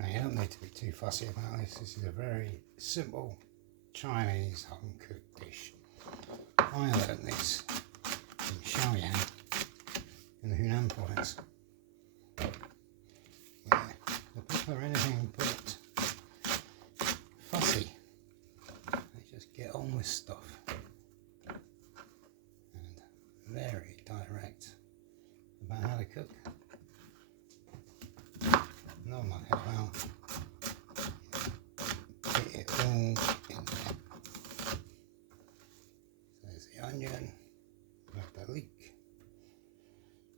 Now you don't need to be too fussy about this. This is a very simple Chinese home cooked dish. I learned this in Xiaoyang in the Hunan province. Yeah, the people are anything but fussy. They just get on with stuff. And very direct about how to cook. No mucking about. Get it all in there. There's the onion, like the leek,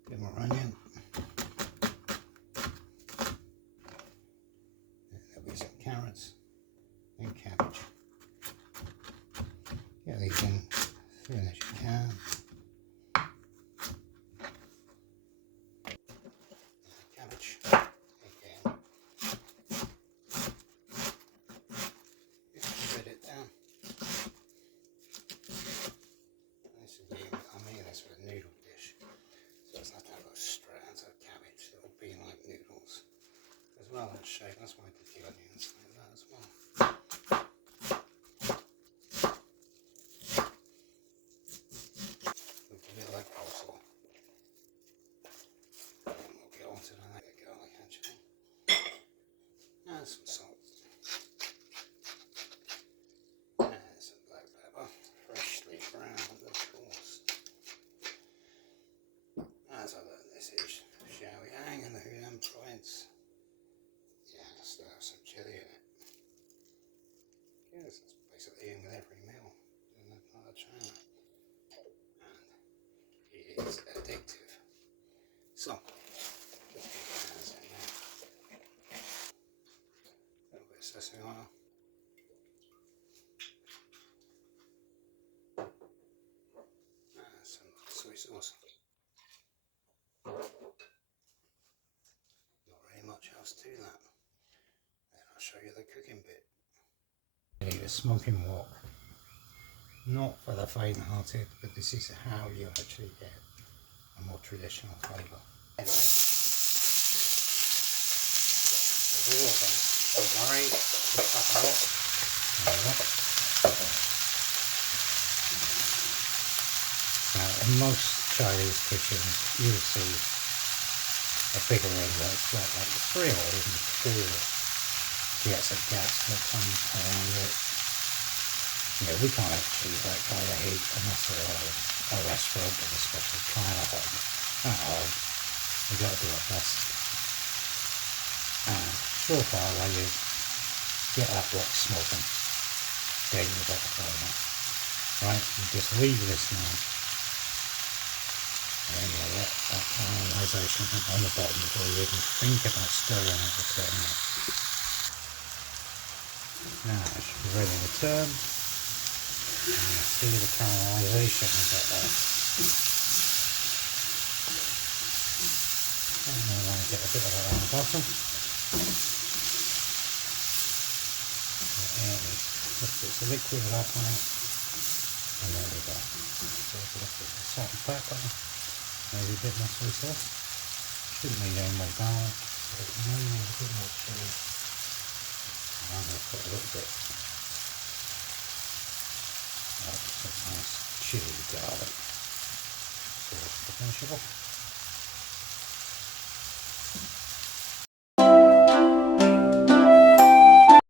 a bit more onion. There'll be some carrots and cabbage. Get these in as soon as you can. Cabbage. Again. Just shred it down. This is I'm making this with a noodle dish, so it's not that those strands of cabbage that will be like noodles as well in shape. That's why I did the onions like that as well. Looks a bit like coleslaw. And we'll get onto the garlic actually. And some salt. And some black pepper, freshly ground of course. As I learned this is Xiaoyang in the Hunan province. Yeah, still have some chilli in it. Yes, it's basically in with every meal in that part of China. And it is addictive. So, just get your hands in there. A little bit of sesame oil. And some soy sauce. Not really much else to that. Then I'll show you the cooking bit. A smoking wok. Not for the faint-hearted, but this is how you actually get a more traditional flavour. Anyway, there's all of them. Don't worry, just have a look. Now, in most Chinese kitchens, you'll see a bigger ring that's got like 3 or even 4 jets of gas that come around it. Yeah, we can't achieve that kind of heat unless we're at a restaurant with a special kind of home. At home, we've got to do our best. And surefire way is get that wok smoking, then you've got the flavour. Right, you just leave this now. And then you let that caramelisation on the bottom before you even think about stirring it or turning it. Now it should be ready to turn. And you see the caramelisation we've got there. And then I want to get a bit of that on the bottom. And just bits of liquid up on it. And there we go. So a little bit of salt and pepper. Maybe a bit more soy sauce. Shouldn't need any more garlic. So it may need a bit more chilli. And I'm going to put a little bit. Some nice chilli garlic sauce to finish it off.